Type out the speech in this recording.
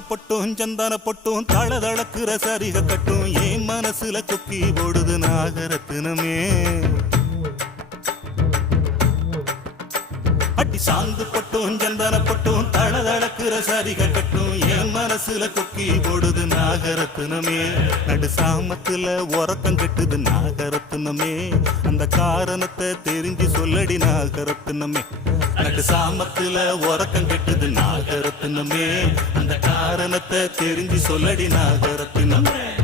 சாந்து பொட்டும் சந்தான பொட்டும் தளதளக்குற சரிக கட்டும் என் மனசுல கொக்கி போடுது நாகரத்தினமே. அடி சாந்து பொட்டும் சந்தான பொட்டும் தளதளக்குற சரிக கட்டும் என் மனசுல கொக்கி போடுது நாகரத்தினமே. நடு சாமத்துல உறக்கம் கட்டுது நாகரத்தினமே. அந்த காரணத்தை தெரிஞ்சு சொல்லடி நாகரத்தினமே. நடு சாமத்துல உறக்கம் கட்டுது நாகரத்தினமே. அந்த காரணத்தை தெரிஞ்சு சொல்லடி நாகரத்தினமே.